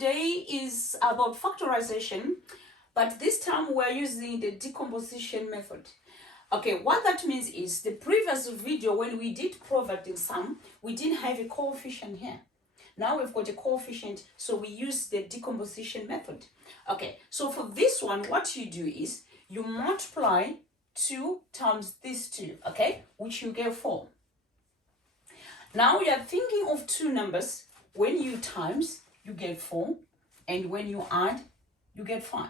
today is about factorization, but this time we're using the decomposition method. Okay, what that means is the previous video when we did product in sum, we didn't have a coefficient here. Now we've got a coefficient, so we use the decomposition method. Okay, so for this one, what you do is you multiply 2 times these 2, okay, which you get 4. Now you are thinking of two numbers. When you times, you get 4, and when you add, you get 5.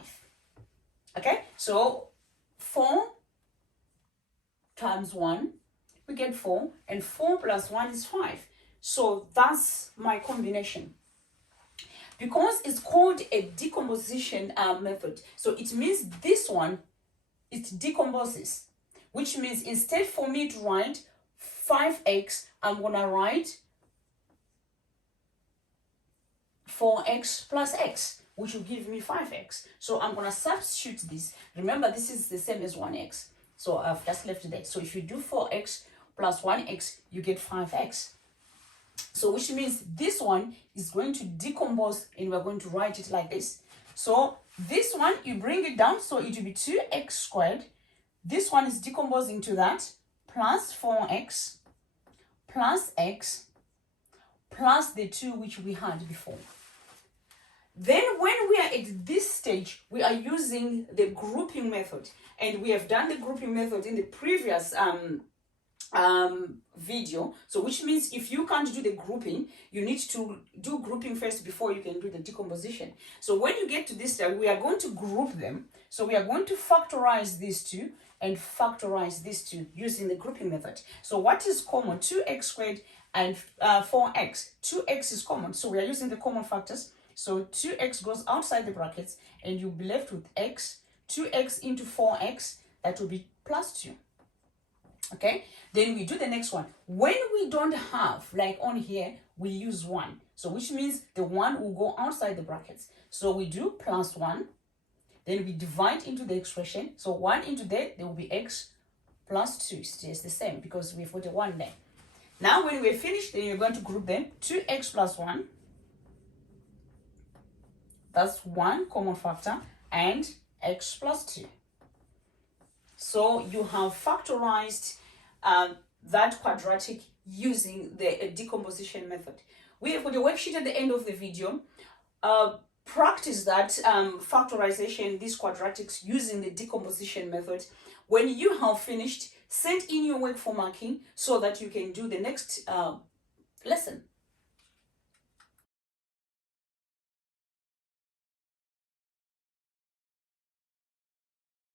Okay, so 4 times 1, we get 4, and 4 plus 1 is 5. So that's my combination. Because it's called a decomposition method, so it means this one, it decomposes, which means instead for me to write 5x, I'm gonna write 4x plus x, which will give me 5x. So I'm gonna substitute this. Remember, this is the same as 1x. So I've just left it there. So if you do 4x plus 1x, you get 5x. So which means this one is going to decompose and we're going to write it like this. So this one, you bring it down, so it will be 2x squared. This one is decomposing to that, plus 4x, plus x, plus the 2 which we had before. Then when we are at this stage, we are using the grouping method. And we have done the grouping method in the previous video. So which means if you can't do the grouping, you need to do grouping first before you can do the decomposition. So when you get to this stage, we are going to group them. So we are going to factorize these two and factorize these two using the grouping method. So what is common? 2x squared and 4x. 2x is common, so we are using the common factors. So 2x goes outside the brackets and you'll be left with x. 2x into 4x, that will be plus 2. Okay, then we do the next one. When we don't have, like on here, we use 1. So which means the 1 will go outside the brackets. So we do plus 1. Then we divide into the expression. So 1 into there will be x plus 2. Stays the same because we've got a 1 there. Now when we're finished, then you're going to group them. 2x plus 1. That's 1 common factor. And x plus 2. So you have factorized that quadratic using the decomposition method. We have got a worksheet at the end of the video. Practice that factorization, these quadratics using the decomposition method. When you have finished, send in your work for marking so that you can do the next lesson.